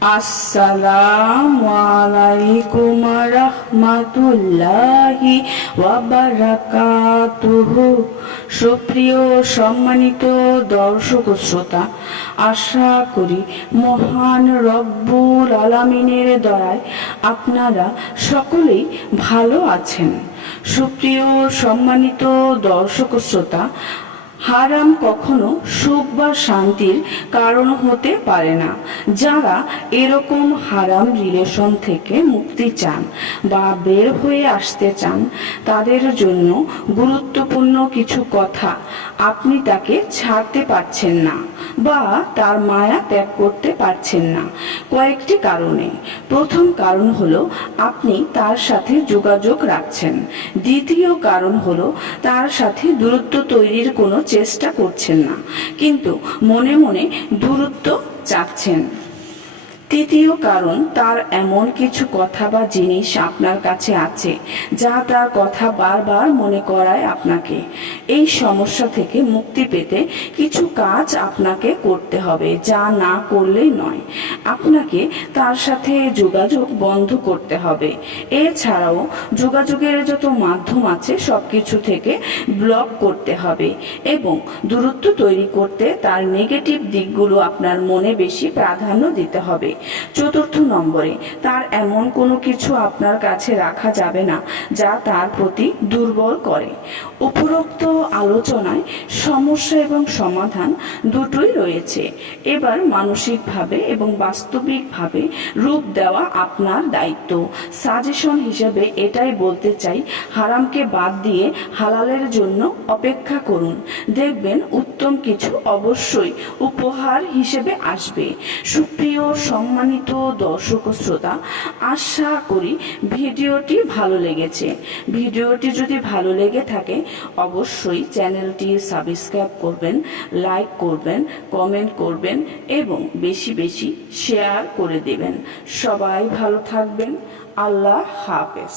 আসসালামু আলাইকুম রাহমাতুল্লাহি ওয়া বারাকাতুহু। সুপ্রিয় সম্মানিত দর্শক ও শ্রোতা, আশা করি মহান রব্বুল আলামিনের দয়ায় আপনারা সকলেই ভালো আছেন। সুপ্রিয় সম্মানিত দর্শক ও শ্রোতা, হারাম কখনো সুখ বা শান্তির কারণ হতে পারে না। যারা এরকম হারাম রিলেশন থেকে মুক্তি চান বা বের হয়ে আসতে চান, তাদের জন্য গুরুত্বপূর্ণ কিছু কথা। আপনি তাকে ছাড়তে পারছেন না বা তার মায়া ত্যাগ করতে পারছেন না কয়েকটি কারণে। প্রথম কারণ হলো আপনি তার সাথে যোগাযোগ রাখছেন। দ্বিতীয় কারণ হলো তার সাথে দূরত্ব তৈরির কোনো চেষ্টা করছেন না, কিন্তু মনে মনে দূরত্ব চাচ্ছেন। তৃতীয় কারণ, তার এমন কিছু কথা বা জিনিস আপনার কাছে আছে যা তার কথা বারবার মনে করায় আপনাকে। এই সমস্যা থেকে মুক্তি পেতে কিছু কাজ আপনাকে করতে হবে, যা না করলেই নয়। আপনাকে তার সাথে যোগাযোগ বন্ধ করতে হবে। এছাড়াও যোগাযোগের যত মাধ্যম আছে সবকিছু থেকে ব্লক করতে হবে এবং দূরত্ব তৈরি করতে তার নেগেটিভ দিকগুলো আপনার মনে বেশি প্রাধান্য দিতে হবে। চতুর্থ নম্বরে, তার এমন কোনো কিছু আপনার কাছে রাখা যাবে না যা তার প্রতি দুর্বল করে। উপরোক্ত আলোচনায় সমস্যা এবং সমাধান দুটোই রয়েছে। এবার মানসিকভাবে এবং বাস্তবিকভাবে রূপ দেওয়া আপনার দায়িত্ব। সাজেশন হিসেবে এটাই বলতে চাই, হারামকে বাদ দিয়ে হালালের জন্য অপেক্ষা করুন। দেখবেন উত্তম কিছু অবশ্যই উপহার হিসেবে আসবে। সুপ্রিয় সম্মানিত দর্শক ও শ্রোতা, আশা করি ভিডিওটি ভালো লেগেছে। ভিডিওটি যদি ভালো লেগে থাকে অবশ্যই চ্যানেলটি সাবস্ক্রাইব করবেন, লাইক করবেন, কমেন্ট করবেন এবং বেশি বেশি শেয়ার করে দেবেন। সবাই ভালো থাকবেন। আল্লাহ হাফেজ।